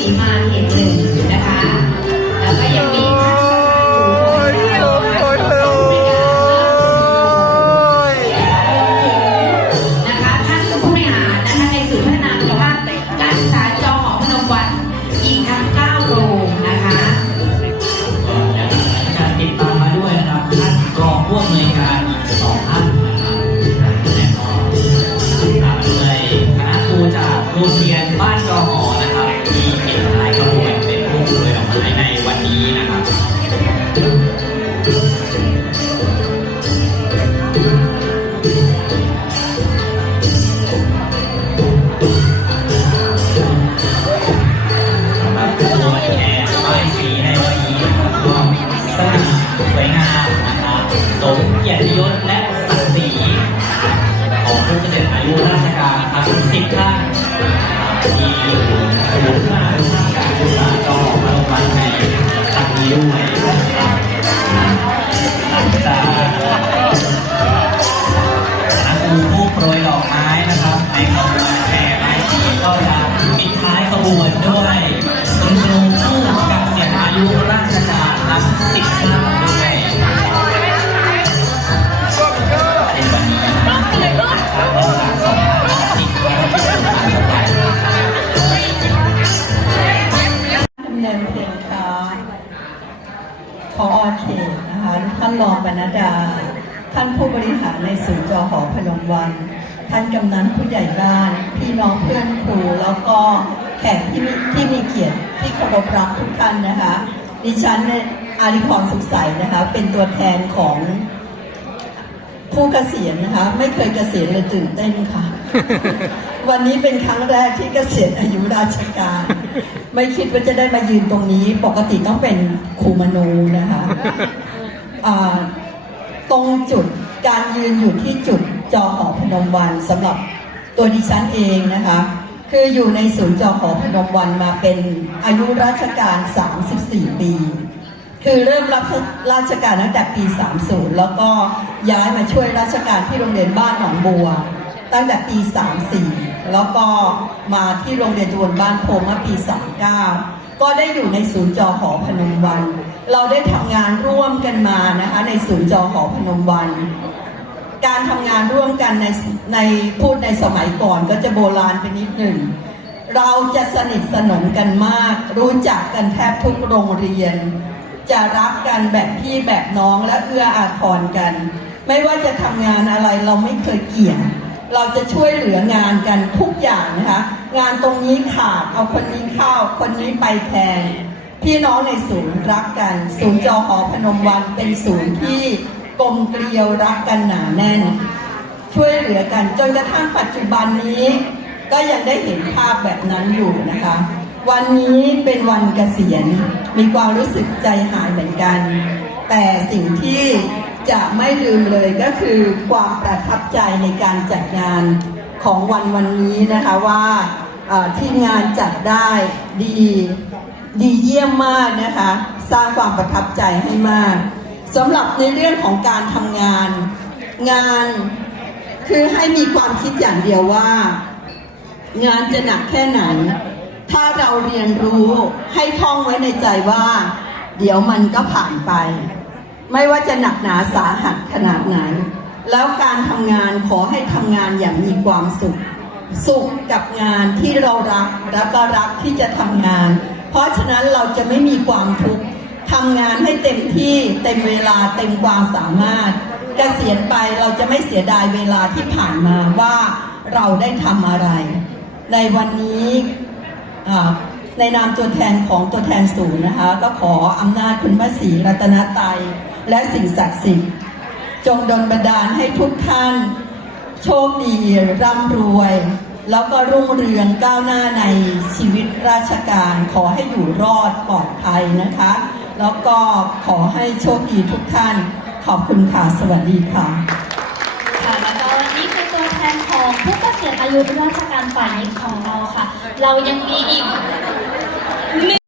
สีมาเขตหนึ่งนะคะ แล้วก็ยังมีท่านประธานศูนย์ของเรานะคะท่านผู้บริหานะคะในศูนย์พัฒนาคุณภาพการศึกษาจอหอพนมวันอีกทั้ง9โรงนะคะการติดตามมาด้วยนะครับท่านรองผู้อำนวยการอีกสองท่านนะครับและก็ตามมาด้วยคณะครูจากโรงเรียนบ้านจอหอ ที่ปิดท้ายขบวนเป็นผู้โปรยดอกไม้ในวันนี้นะครับสำหรับขบวนแห่ป้ายสีในวันนี้นะครับก็สง่าสวยงามนะครับสมเกียรติยศและ ค อเขตนะคะท่านรองบรรณดา ท่านผู้บริหารในศูนย์จอหอพนมวัน ท่านกำนันผู้ใหญ่บ้าน พี่น้องเพื่อนครูแล้วก็แขกที่มีที่มีเกียรติที่เคารพรักทุกท่านนะคะ ดิฉันเนี่ยอาริพรสุขใสนะคะ เป็นตัวแทนของผู้เกษียณนะคะ ไม่เคยเกษียณเลยตื่นเต้นค่ะ วันนี้เป็นครั้งแรกที่เกษียณอายุราชการ ไม่คิดว่าจะได้มายืนตรงนี้ ปกติต้องเป็นครูมนูนะคะอ่าตรงจุดการยืนอยู่ที่จุดจอหอพนมวันสำหรับตัวดิฉันเองนะคะ คืออยู่ในศูนย์จอหอพนมวันมาเป็นอายุราชการ 34 ปี คือเริ่มรับราชการตั้งแต่ปี 30 แล้วก็ย้ายมาช่วยราชการที่โรงเรียนบ้านหนองบัว ตั้งแต่ปี 34 แล้วก็มาที่โรงเรียนตะวนบ้านโพเมื่อปี 39 ก็ได้อยู่ในศูนย์จอหอพนมวัน เราได้ทำงานร่วมกันมานะคะในศูนย์จอหอพนมวัน การทำงานร่วมกันในในพูดในสมัยก่อนก็จะโบราณไปนิดหนึ่งเราจะสนิทสนมกันมาก รู้จักกันแทบทุกโรงเรียน จะรักกันแบบพี่แบบน้องและเอื้ออาทรกัน ไม่ว่าจะทำงานอะไรเราไม่เคยเกี่ยง เราจะช่วยเหลืองานกันทุกอย่างนะคะ งานตรงนี้ขาดเอาคนนี้เข้า คนนี้ไปแทน พี่น้องในศูนย์รักกัน ศูนย์จอหอพนมวันเป็นศูนย์ที่กลมเกลียวรักกันหนาแน่น ช่วยเหลือกันจนกระทั่งปัจจุบันนี้ ก็ยังได้เห็นภาพแบบนั้นอยู่นะคะ วันนี้เป็นวันเกษียณมีความรู้สึกใจหายเหมือนกัน แต่สิ่งที่ จะไม่ลืมเลยก็คือความประทับใจในการจัดงานของวันวันนี้นะคะว่าที่งานจัดได้ดีดีเยี่ยมมากนะคะ สร้างความประทับใจให้มากสำหรับในเรื่องของการทำงาน งานคือให้มีความคิดอย่างเดียวว่า งานจะหนักแค่ไหน ถ้าเราเรียนรู้ให้ท่องไว้ในใจว่า เดี๋ยวมันก็ผ่านไป ไม่ว่าจะหนักหนาสาหัสขนาดไหน แล้วการทำงานขอให้ทำงานอย่างมีความสุข สุขกับงานที่เรารักแล้วก็รักที่จะทำงาน เพราะฉะนั้นเราจะไม่มีความทุกข์ทำงานให้เต็มที่เต็มเวลาเต็มความสามารถเกษียณไปเราจะไม่เสียดายเวลาที่ผ่านมาว่าเราได้ทำอะไร ในวันนี้ในนามตัวแทนของตัวแทนศูนย์นะคะ ก็ขออำนาจคุณพระศรีรัตนตรัย และสิ่งศักดิ์สิทธิ์ จงดลบันดาลให้ทุกท่าน โชคดีร่ำรวย แล้วก็รุ่งเรืองก้าวหน้าในชีวิตราชการขอให้อยู่รอดปลอดภัยนะคะ แล้วก็ขอให้โชคดีทุกท่าน ขอบคุณค่ะ สวัสดีค่ะค่ะแล้วก็นี่คือตัวแทนของผู้เกษียณอายุราชการฝ่ายหญิงของเราค่ะ เรายังมีอีกหนึ่ง